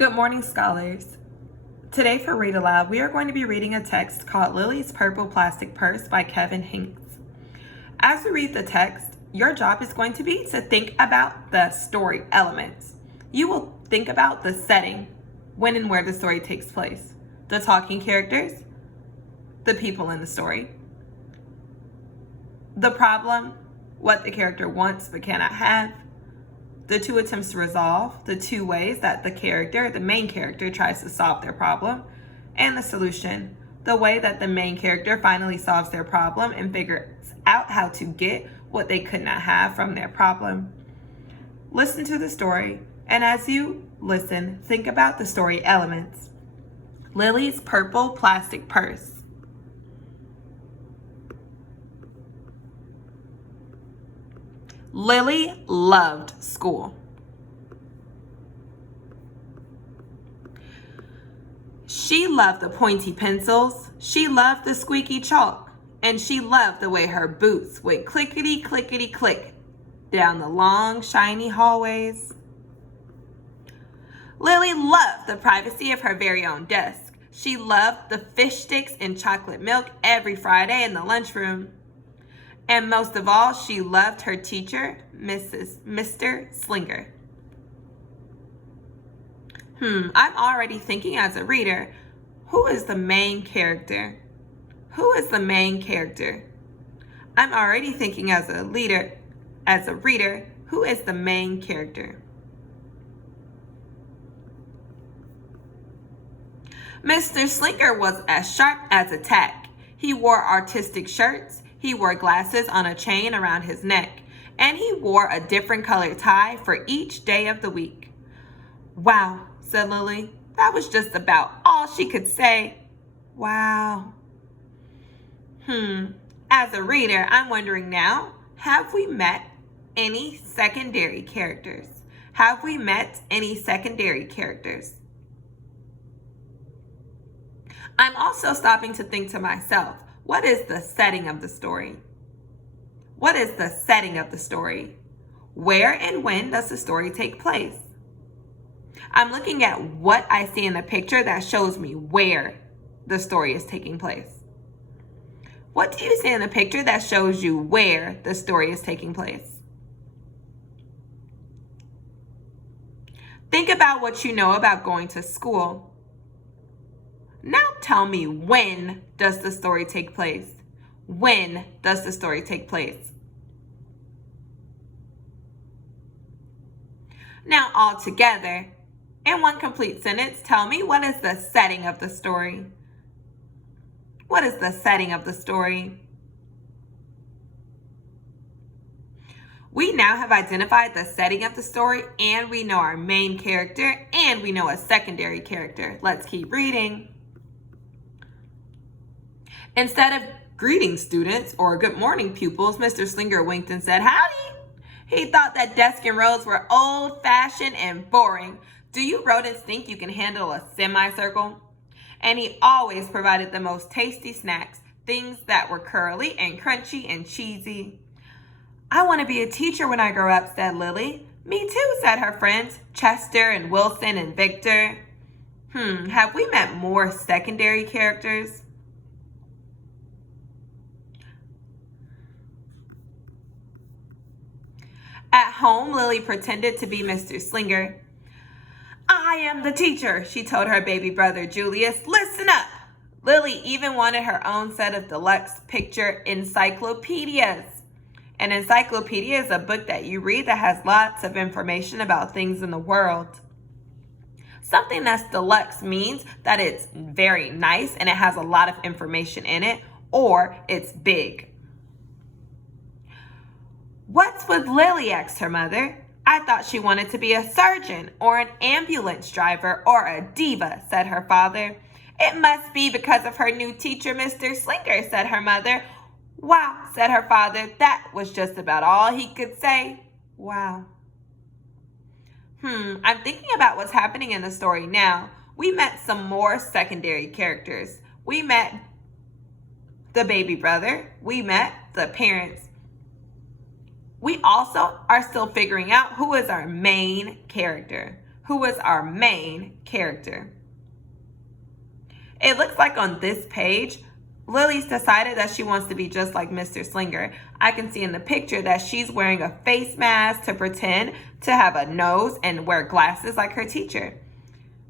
Good morning, scholars. Today for Read Aloud, we are going to be reading a text called Lily's Purple Plastic Purse by Kevin Hinks. As we read the text, your job is going to be to think about the story elements. You will think about the setting, when and where the story takes place, the talking characters, the people in the story, the problem, what the character wants but cannot have, the two attempts to resolve, the two ways that the main character, tries to solve their problem, and the solution, the way that the main character finally solves their problem and figures out how to get what they could not have from their problem. Listen to the story, and as you listen, think about the story elements. Lily's purple plastic purse. Lily loved school. She loved the pointy pencils, she loved the squeaky chalk, and she loved the way her boots went clickety clickety click down the long shiny hallways. Lily loved the privacy of her very own desk. She loved the fish sticks and chocolate milk every Friday in the lunchroom. And most of all, she loved her teacher, Mr. Slinger. I'm already thinking as a reader, who is the main character? Who is the main character? I'm already thinking as a reader, who is the main character? Mr. Slinger was as sharp as a tack. He wore artistic shirts. He wore glasses on a chain around his neck, and he wore a different colored tie for each day of the week. Wow, said Lily. That was just about all she could say. Wow. As a reader, I'm wondering now, have we met any secondary characters? Have we met any secondary characters? I'm also stopping to think to myself, what is the setting of the story? What is the setting of the story? Where and when does the story take place? I'm looking at what I see in the picture that shows me where the story is taking place. What do you see in the picture that shows you where the story is taking place? Think about what you know about going to school. Now tell me, when does the story take place? When does the story take place? Now all together, in one complete sentence, tell me, what is the setting of the story? What is the setting of the story? We now have identified the setting of the story, and we know our main character, and we know a secondary character. Let's keep reading. Instead of greeting students or good morning pupils, Mr. Slinger winked and said, "Howdy." He thought that desks and rows were old-fashioned and boring. Do you rodents think you can handle a semicircle? And he always provided the most tasty snacks, things that were curly and crunchy and cheesy. I want to be a teacher when I grow up, said Lily. Me too, said her friends, Chester and Wilson and Victor. Have we met more secondary characters? At home, Lily pretended to be Mr. Slinger. I am the teacher, she told her baby brother Julius. Listen up. Lily even wanted her own set of deluxe picture encyclopedias. An encyclopedia is a book that you read that has lots of information about things in the world. Something that's deluxe means that it's very nice and it has a lot of information in it, or it's big. What's with Lily? Asked her mother. I thought she wanted to be a surgeon or an ambulance driver or a diva, said her father. It must be because of her new teacher, Mr. Slinger, said her mother. Wow, said her father. That was just about all he could say. Wow. I'm thinking about what's happening in the story now. We met some more secondary characters. We met the baby brother. We met the parents. We also are still figuring out who is our main character. who is our main character. It looks like on this page, Lily's decided that she wants to be just like Mr. Slinger. I can see in the picture that she's wearing a face mask to pretend to have a nose and wear glasses like her teacher.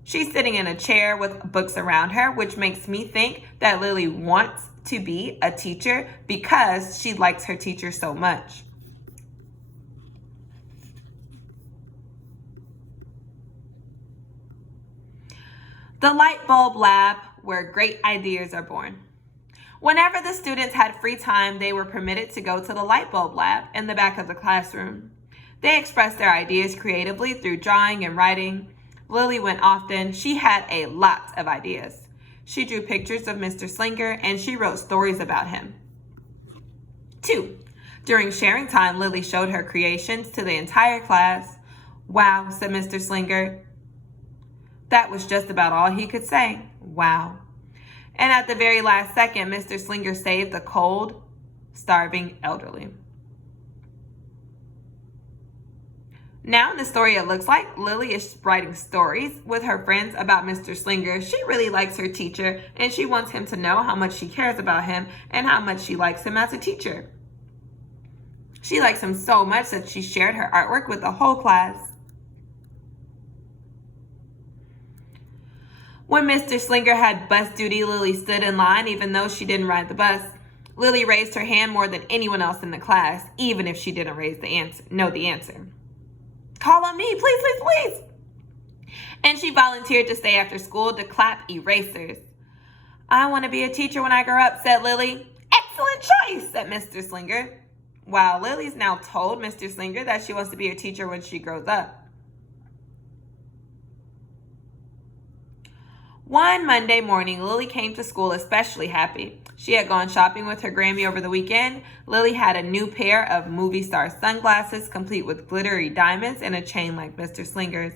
She's sitting in a chair with books around her, which makes me think that Lily wants to be a teacher because she likes her teacher so much. The light bulb lab, where great ideas are born. Whenever the students had free time, they were permitted to go to the light bulb lab in the back of the classroom. They expressed their ideas creatively through drawing and writing. Lily went often. She had a lot of ideas. She drew pictures of Mr. Slinger and she wrote stories about him. 2. During sharing time, Lily showed her creations to the entire class. "Wow," said Mr. Slinger. That was just about all he could say. Wow. And at the very last second, Mr. Slinger saved the cold, starving elderly. Now in the story, it looks like Lily is writing stories with her friends about Mr. Slinger. She really likes her teacher, and she wants him to know how much she cares about him and how much she likes him as a teacher. She likes him so much that she shared her artwork with the whole class. When Mr. Slinger had bus duty, Lily stood in line even though she didn't ride the bus. Lily raised her hand more than anyone else in the class, even if she didn't know the answer. "Call on me, please, please, please." And she volunteered to stay after school to clap erasers. "I want to be a teacher when I grow up," said Lily. "Excellent choice," said Mr. Slinger. Wow, Lily's now told Mr. Slinger that she wants to be a teacher when she grows up. One Monday morning, Lily came to school especially happy. She had gone shopping with her Grammy over the weekend. Lily had a new pair of movie star sunglasses, complete with glittery diamonds and a chain like Mr. Slinger's.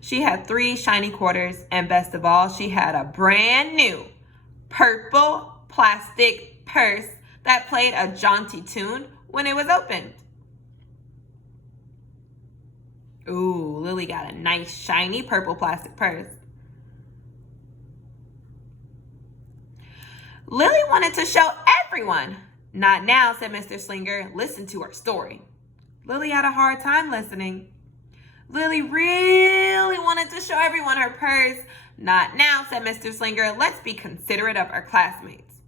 She had 3 shiny quarters, and best of all, she had a brand new purple plastic purse that played a jaunty tune when it was opened. Ooh, Lily got a nice shiny purple plastic purse. Lily wanted to show everyone. "Not now," said Mr. Slinger. "Listen to her story." Lily had a hard time listening. Lily really wanted to show everyone her purse. "Not now," said Mr. Slinger. "Let's be considerate of our classmates."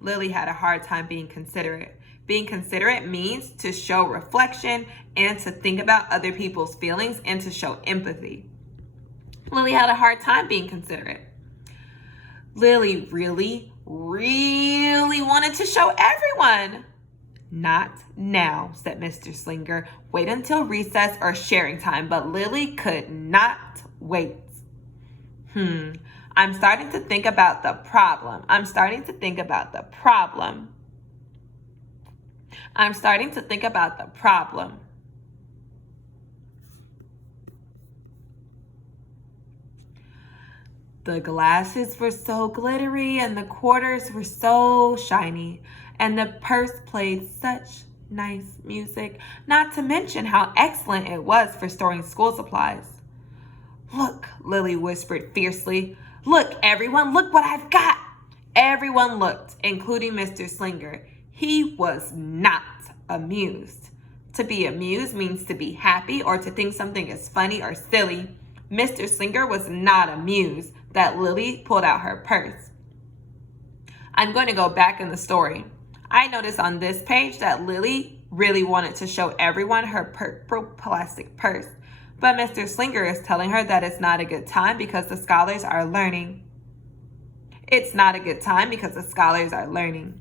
Lily had a hard time being considerate. Being considerate means to show reflection and to think about other people's feelings and to show empathy. Lily had a hard time being considerate. Lily really wanted to show everyone. "Not now," said Mr. Slinger. "Wait until recess or sharing time," but Lily could not wait. I'm starting to think about the problem. The glasses were so glittery and the quarters were so shiny, and the purse played such nice music, not to mention how excellent it was for storing school supplies. "Look," Lily whispered fiercely. "Look, everyone, look what I've got." Everyone looked, including Mr. Slinger. He was not amused. To be amused means to be happy or to think something is funny or silly. Mr. Slinger was not amused that Lily pulled out her purse. I'm going to go back in the story. I noticed on this page that Lily really wanted to show everyone her purple plastic purse, but Mr. Slinger is telling her that it's not a good time because the scholars are learning. It's not a good time because the scholars are learning.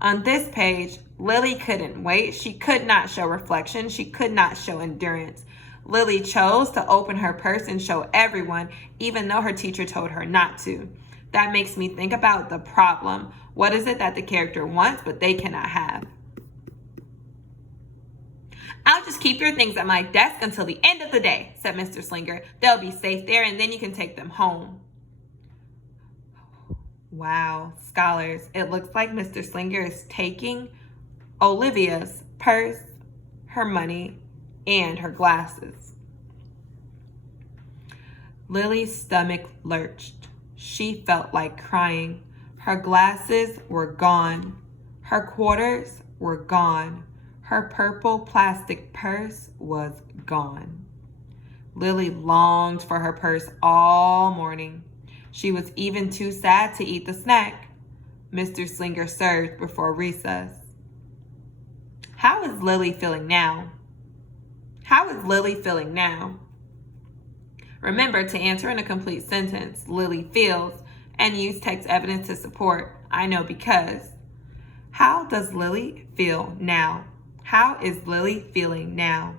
On this page, Lily couldn't wait. She could not show reflection. She could not show endurance. Lily chose to open her purse and show everyone, even though her teacher told her not to. That makes me think about the problem. What is it that the character wants but they cannot have? "I'll just keep your things at my desk until the end of the day," said Mr. Slinger. "They'll be safe there and then you can take them home." Wow, scholars, it looks like Mr. Slinger is taking Olivia's purse, her money, and her glasses. Lily's stomach lurched. She felt like crying. Her glasses were gone. Her quarters were gone. Her purple plastic purse was gone. Lily longed for her purse all morning. She was even too sad to eat the snack Mr. Slinger served before recess. How is Lily feeling now? How is Lily feeling now? Remember to answer in a complete sentence, Lily feels, and use text evidence to support, I know because. How does Lily feel now? How is Lily feeling now?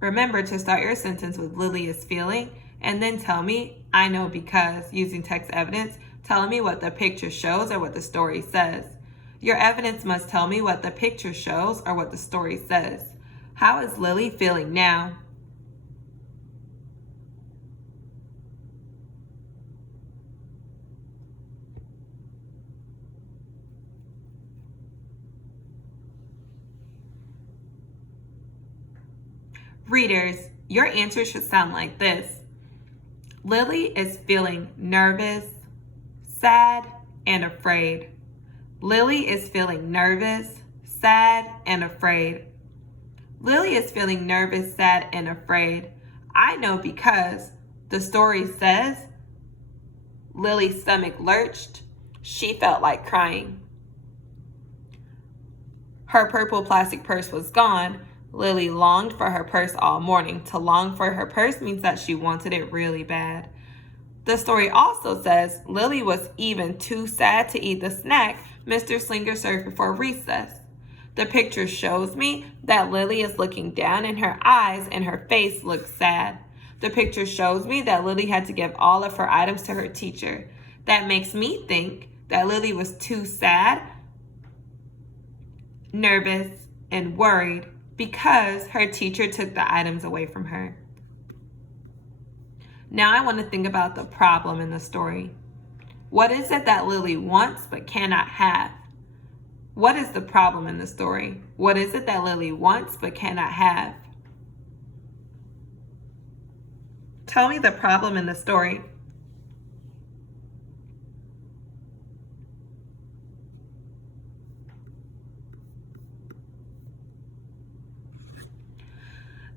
Remember to start your sentence with Lily is feeling, and then tell me, I know because, using text evidence, telling me what the picture shows or what the story says. Your evidence must tell me what the picture shows or what the story says. How is Lily feeling now? Readers, your answer should sound like this. Lily is feeling nervous, sad, and afraid. Lily is feeling nervous, sad, and afraid. Lily is feeling nervous, sad, and afraid. I know because the story says Lily's stomach lurched. She felt like crying. Her purple plastic purse was gone. Lily longed for her purse all morning. To long for her purse means that she wanted it really bad. The story also says Lily was even too sad to eat the snack Mr. Slinger served before recess. The picture shows me that Lily is looking down and her eyes and her face look sad. The picture shows me that Lily had to give all of her items to her teacher. That makes me think that Lily was too sad, nervous, and worried because her teacher took the items away from her. Now I want to think about the problem in the story. What is it that Lily wants but cannot have? What is the problem in the story? What is it that Lily wants but cannot have? Tell me the problem in the story.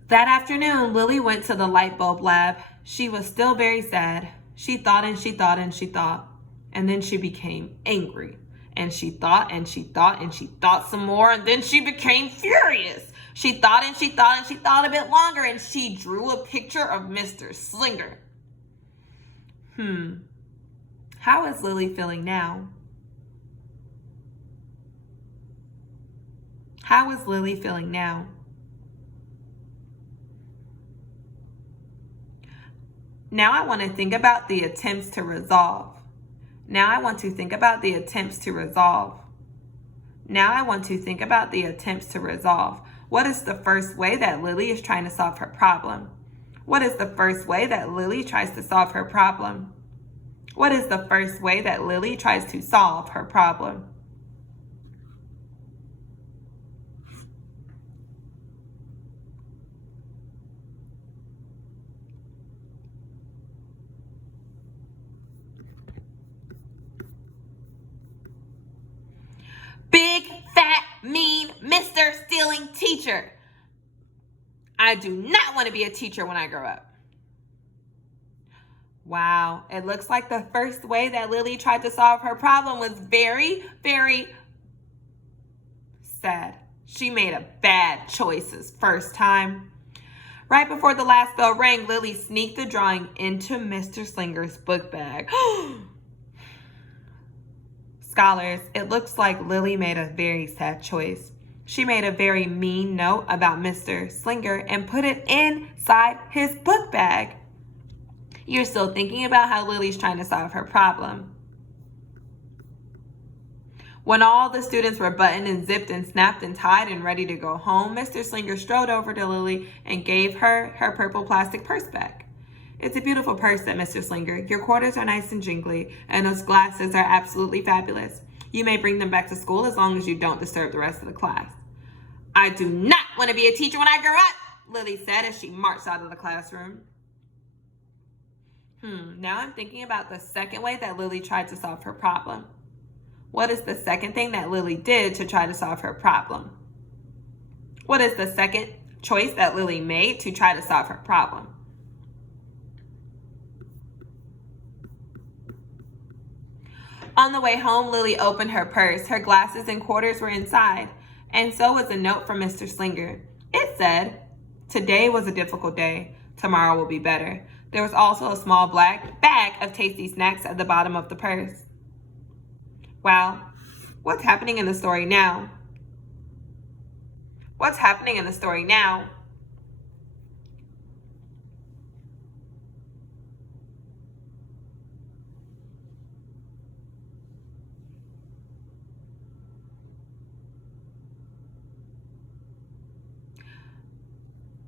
That afternoon, Lily went to the light bulb lab. She was still very sad. She thought and she thought and she thought. And then she became angry. And she thought and she thought and she thought some more. And then she became furious. She thought and she thought and she thought a bit longer. And she drew a picture of Mr. Slinger. How is Lily feeling now? How is Lily feeling now? Now I want to think about the attempts to resolve. Now I want to think about the attempts to resolve. Now I want to think about the attempts to resolve. What is the first way that Lily is trying to solve her problem? What is the first way that Lily tries to solve her problem? What is the first way that Lily tries to solve her problem? Big, fat, mean, Mr. Stealing teacher. I do not want to be a teacher when I grow up. Wow, it looks like the first way that Lily tried to solve her problem was very, very sad. She made a bad choices first time. Right before the last bell rang, Lily sneaked the drawing into Mr. Slinger's book bag. Scholars, it looks like Lily made a very sad choice. She made a very mean note about Mr. Slinger and put it inside his book bag. You're still thinking about how Lily's trying to solve her problem. When all the students were buttoned and zipped and snapped and tied and ready to go home, Mr. Slinger strode over to Lily and gave her her purple plastic purse back. It's a beautiful purse, said Mr. Slinger. Your quarters are nice and jingly, and those glasses are absolutely fabulous. You may bring them back to school as long as you don't disturb the rest of the class. I do not want to be a teacher when I grow up, Lily said as she marched out of the classroom. Now I'm thinking about the second way that Lily tried to solve her problem. What is the second thing that Lily did to try to solve her problem? What is the second choice that Lily made to try to solve her problem? On the way home, Lily opened her purse. Her glasses and quarters were inside, and so was a note from Mr. Slinger. It said, "Today was a difficult day. Tomorrow will be better." There was also a small black bag of tasty snacks at the bottom of the purse. Wow, what's happening in the story now? What's happening in the story now?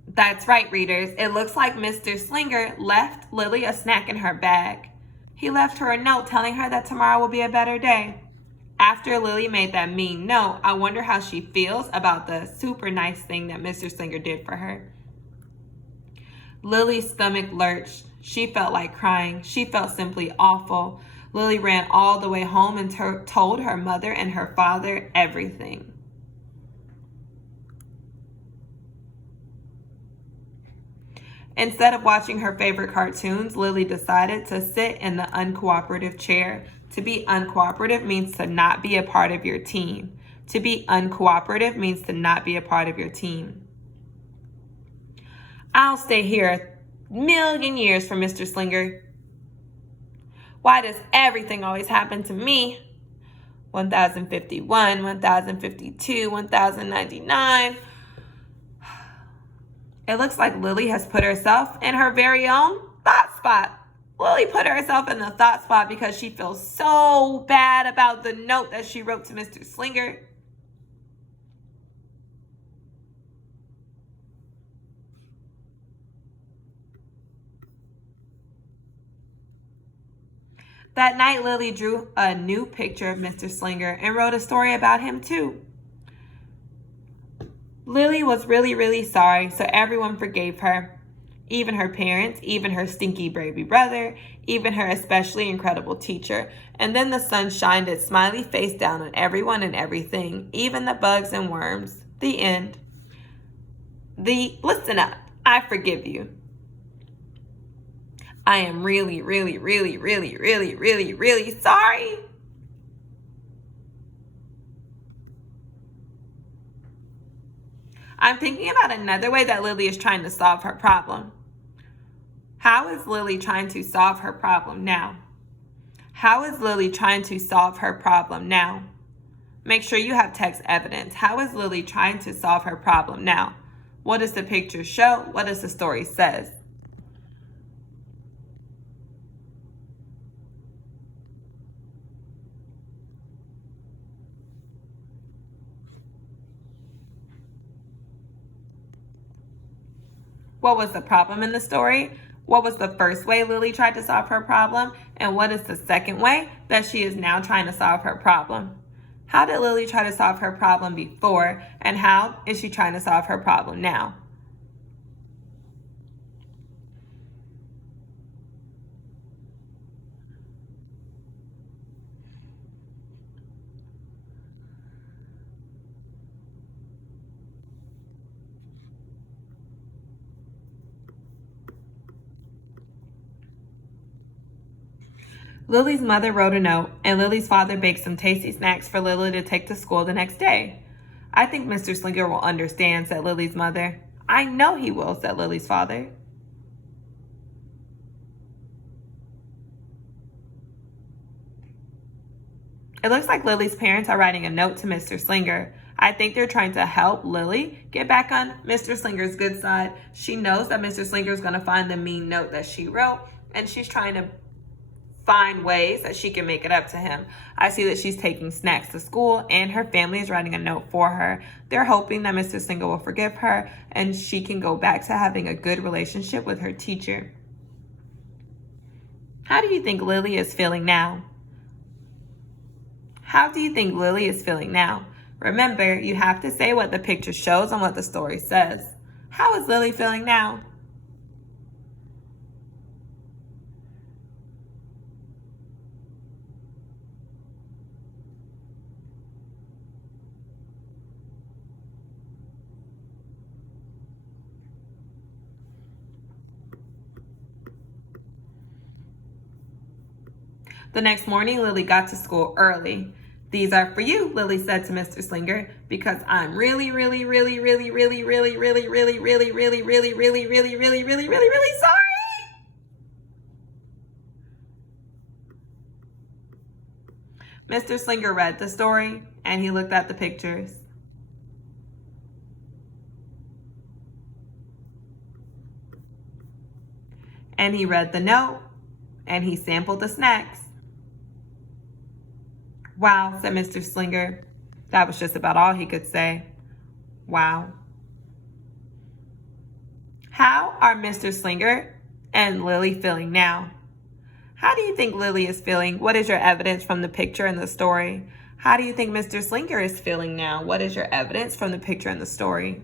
That's right, readers. It looks like Mr. Slinger left Lily a snack in her bag. He left her a note telling her that tomorrow will be a better day. After Lily made that mean note, I wonder how she feels about the super nice thing that Mr. Slinger did for her. Lily's stomach lurched. She felt like crying. She felt simply awful. Lily ran all the way home and told her mother and her father everything. Instead of watching her favorite cartoons, Lily decided to sit in the uncooperative chair. To be uncooperative means to not be a part of your team. To be uncooperative means to not be a part of your team. I'll stay here 1,000,000 years for Mr. Slinger. Why does everything always happen to me? 1051, 1052, 1099. It looks like Lily has put herself in her very own thought spot. Lily put herself in the thought spot because she feels so bad about the note that she wrote to Mr. Slinger. That night, Lily drew a new picture of Mr. Slinger and wrote a story about him too. Lily was really, really sorry, so everyone forgave her. Even her parents, even her stinky baby brother, even her especially incredible teacher. And then the sun shined its smiley face down on everyone and everything, even the bugs and worms. The end. Listen up, I forgive you. I am really, really, really, really, really, really, really sorry. I'm thinking about another way that Lily is trying to solve her problem. How is Lily trying to solve her problem now? How is Lily trying to solve her problem now? Make sure you have text evidence. How is Lily trying to solve her problem now? What does the picture show? What does the story say? What was the problem in the story? What was the first way Lily tried to solve her problem? And what is the second way that she is now trying to solve her problem? How did Lily try to solve her problem before? And how is she trying to solve her problem now? Lily's mother wrote a note, and Lily's father baked some tasty snacks for Lily to take to school the next day. I think Mr. Slinger will understand, said Lily's mother. I know he will, said Lily's father. It looks like Lily's parents are writing a note to Mr. Slinger. I think they're trying to help Lily get back on Mr. Slinger's good side. She knows that Mr. Slinger is going to find the mean note that she wrote, and she's trying to find ways that she can make it up to him. I see that she's taking snacks to school and her family is writing a note for her. They're hoping that Mr. Slinger will forgive her and she can go back to having a good relationship with her teacher. How do you think Lily is feeling now? How do you think Lily is feeling now? Remember, you have to say what the picture shows and what the story says. How is Lily feeling now? The next morning, Lily got to school early. "These are for you," Lily said to Mr. Slinger, "because I'm really sorry." Mr. Slinger read the story and he looked at the pictures. And he read the note and he sampled the snacks. "Wow," said Mr. Slinger. That was just about all he could say. Wow. How are Mr. Slinger and Lily feeling now? How do you think Lily is feeling? What is your evidence from the picture and the story? How do you think Mr. Slinger is feeling now? What is your evidence from the picture and the story?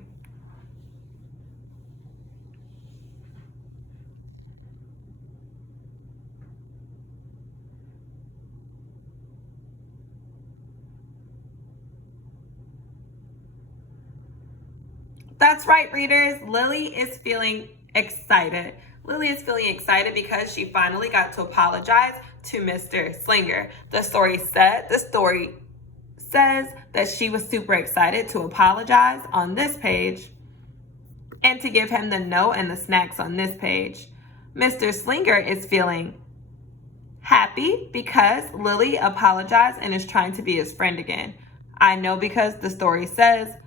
That's right, readers. Lily is feeling excited. Lily is feeling excited because she finally got to apologize to Mr. Slinger. The story says that she was super excited to apologize on this page and to give him the note and the snacks on this page. Mr. Slinger is feeling happy because Lily apologized and is trying to be his friend again. I know because the story says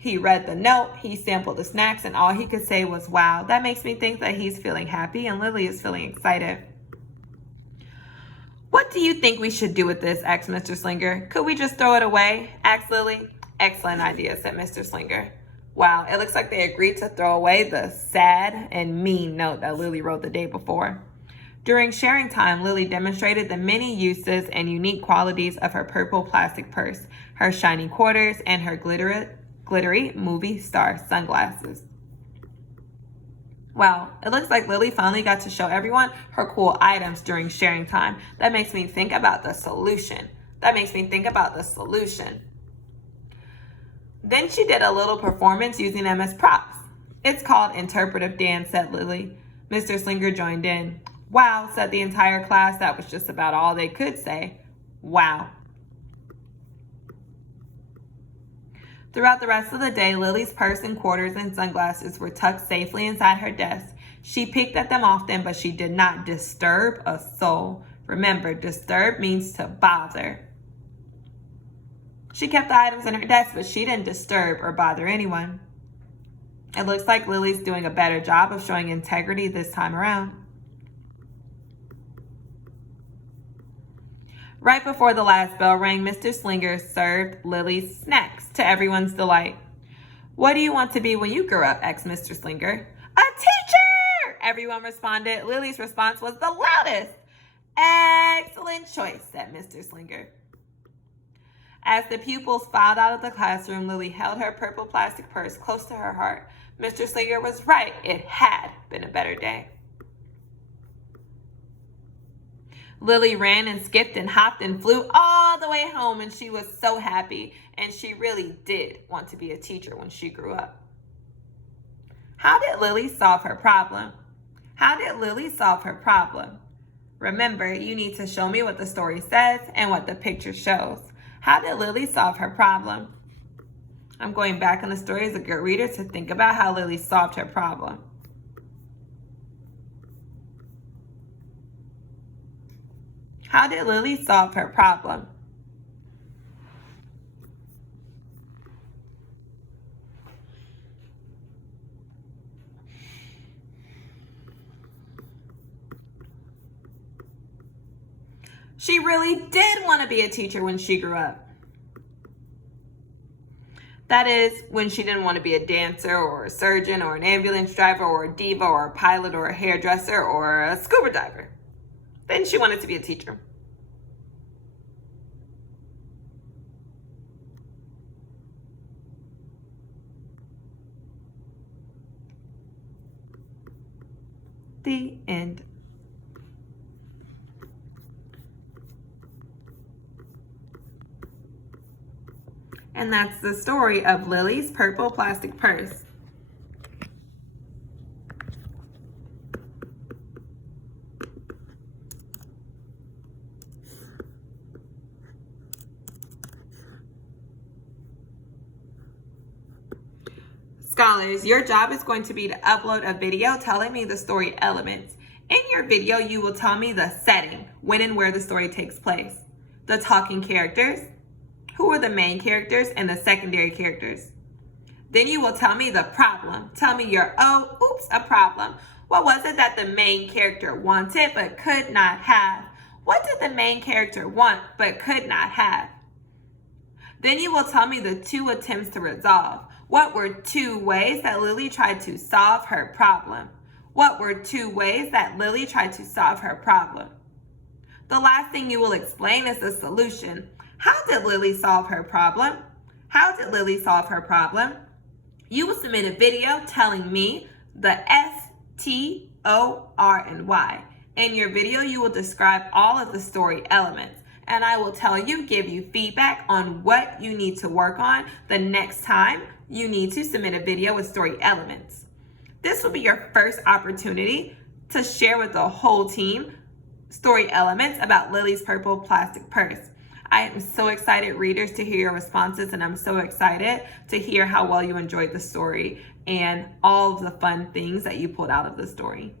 he read the note, he sampled the snacks, and all he could say was, "Wow." That makes me think that he's feeling happy and Lily is feeling excited. "What do you think we should do with this?" asked Mr. Slinger. "Could we just throw it away?" asked Lily. "Excellent idea," said Mr. Slinger. Wow, it looks like they agreed to throw away the sad and mean note that Lily wrote the day before. During sharing time, Lily demonstrated the many uses and unique qualities of her purple plastic purse, her shiny quarters, and her glittery movie star sunglasses. Wow, it looks like Lily finally got to show everyone her cool items during sharing time. That makes me think about the solution. Then she did a little performance using them as props. "It's called interpretive dance," said Lily. Mr. Slinger joined in. "Wow," said the entire class. That was just about all they could say. Wow. Throughout the rest of the day, Lily's purse and quarters and sunglasses were tucked safely inside her desk. She picked at them often, but she did not disturb a soul. Remember, disturb means to bother. She kept the items in her desk, but she didn't disturb or bother anyone. It looks like Lily's doing a better job of showing integrity this time around. Right before the last bell rang, Mr. Slinger served Lily's snacks to everyone's delight. "What do you want to be when you grow up?" asked Mr. Slinger. "A teacher!" everyone responded. Lily's response was the loudest. "Excellent choice," said Mr. Slinger. As the pupils filed out of the classroom, Lily held her purple plastic purse close to her heart. Mr. Slinger was right. It had been a better day. Lily ran and skipped and hopped and flew all the way home, and she was so happy, and she really did want to be a teacher when she grew up. How did Lily solve her problem? Remember, you need to show me what the story says and what the picture shows. How did Lily solve her problem? I'm going back on the story as a good reader to think about how Lily solved her problem. How did Lily solve her problem? She really did want to be a teacher when she grew up. That is, when she didn't want to be a dancer or a surgeon or an ambulance driver or a diva or a pilot or a hairdresser or a scuba diver. Then she wanted to be a teacher. The end. And that's the story of Lily's purple plastic purse. Scholars, your job is going to be to upload a video telling me the story elements. In your video, you will tell me the setting, when and where the story takes place, the talking characters, who are the main characters and the secondary characters. Then you will tell me the problem. Tell me a problem. What was it that the main character wanted but could not have? What did the main character want but could not have? Then you will tell me the 2 attempts to resolve. What were 2 ways that Lily tried to solve her problem? What were 2 ways that Lily tried to solve her problem? The last thing you will explain is the solution. How did Lily solve her problem? How did Lily solve her problem? You will submit a video telling me the S, T, O, R, and Y. In your video, you will describe all of the story elements, and I will give you feedback on what you need to work on the next time you need to submit a video with story elements. This will be your first opportunity to share with the whole team story elements about Lily's purple plastic purse. I am so excited, readers, to hear your responses, and I'm so excited to hear how well you enjoyed the story and all of the fun things that you pulled out of the story.